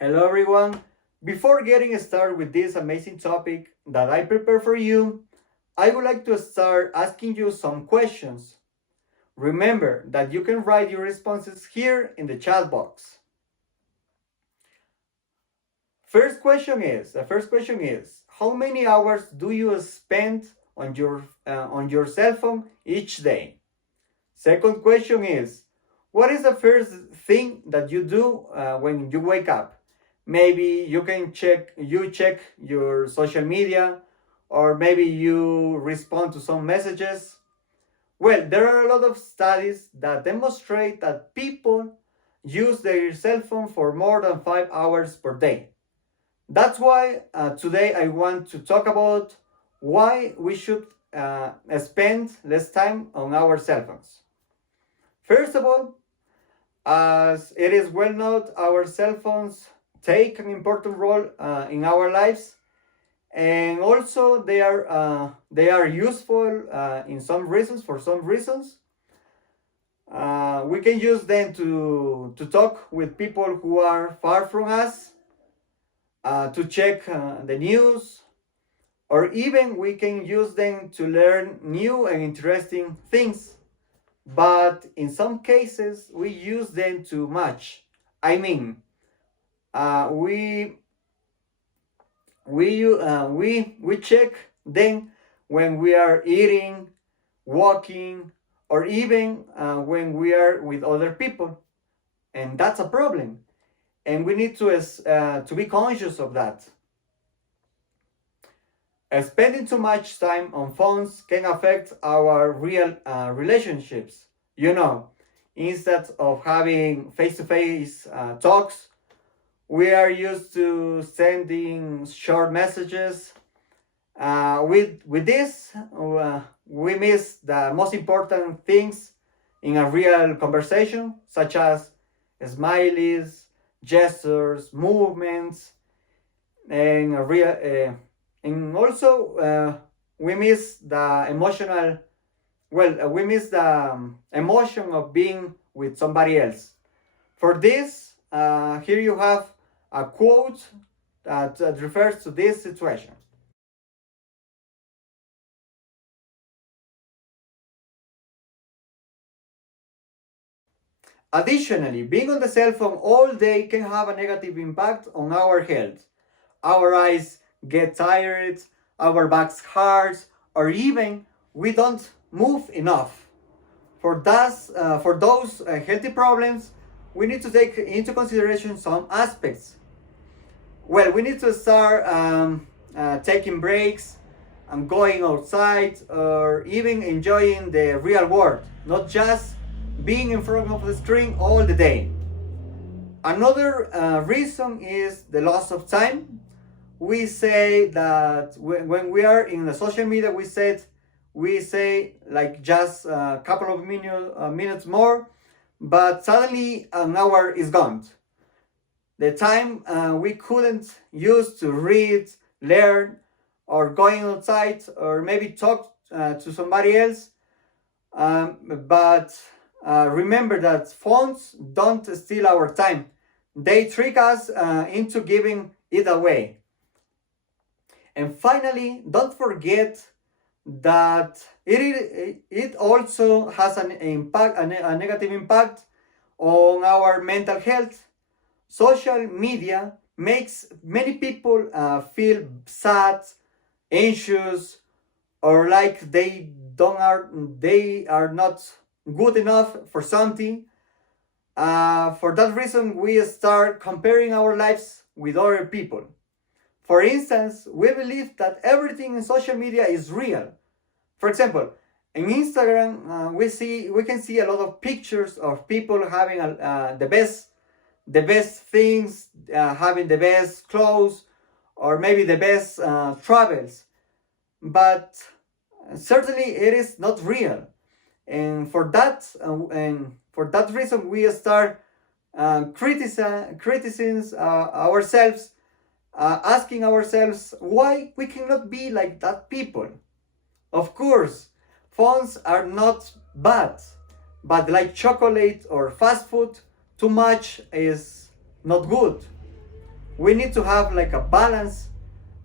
Hello everyone. Before getting started with this amazing topic that I prepared for you, I would like to start asking you some questions. Remember that you can write your responses here in the chat box. The first question is, how many hours do you spend on your cell phone each day? Second question is, what is the first thing that you do when you wake up? Maybe you check your social media, or maybe you respond to some messages. Well, there are a lot of studies that demonstrate that people use their cell phone for more than 5 hours per day. That's why today I want to talk about why we should spend less time on our cell phones. First of all, as it is well known, our cell phones take an important role in our lives, and also they are useful in some reasons. For some reasons, we can use them to talk with people who are far from us, to check the news, or even we can use them to learn new and interesting things. But in some cases, we use them too much. I mean, uh, we we check them when we are eating, walking, or even when we are with other people, and that's a problem. And we need to be conscious of that. Spending too much time on phones can affect our real relationships. You know, instead of having face-to-face talks, we are used to sending short messages. With this, we miss the most important things in a real conversation, such as smileys, gestures, movements, and a real. And also, we miss the emotional. We miss the emotion of being with somebody else. For this, here you have a quote that refers to this situation. Additionally, being on the cell phone all day can have a negative impact on our health. Our eyes get tired, our backs hurt, or even we don't move enough. For those healthy problems, we need to take into consideration some aspects. Well, we need to start taking breaks and going outside, or even enjoying the real world, not just being in front of the screen all the day. Another reason is the loss of time. We say that when we are in the social media, we say like just a couple of minutes more, but suddenly an hour is gone. The time we couldn't use to read, learn, or going outside, or maybe talk to somebody else. But remember that phones don't steal our time. They trick us into giving it away. And finally, don't forget that it also has a negative impact on our mental health. Social media makes many people feel sad, anxious, or like they are not good enough for something. For that reason, we start comparing our lives with other people. For instance, we believe that everything in social media is real. For example, in Instagram, we can see a lot of pictures of people having the best things, having the best clothes, or maybe the best travels. But certainly, it is not real. And for that reason, we start criticizing ourselves, asking ourselves why we cannot be like that people. Of course, phones are not bad, but like chocolate or fast food, too much is not good. we need to have like a balance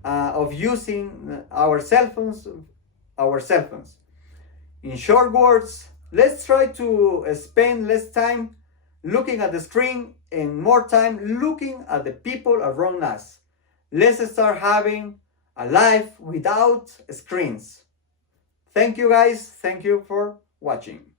of using our cell phones. In short words, let's try to spend less time looking at the screen and more time looking at the people around us. Let's start having a life without screens. Thank you guys. Thank you for watching.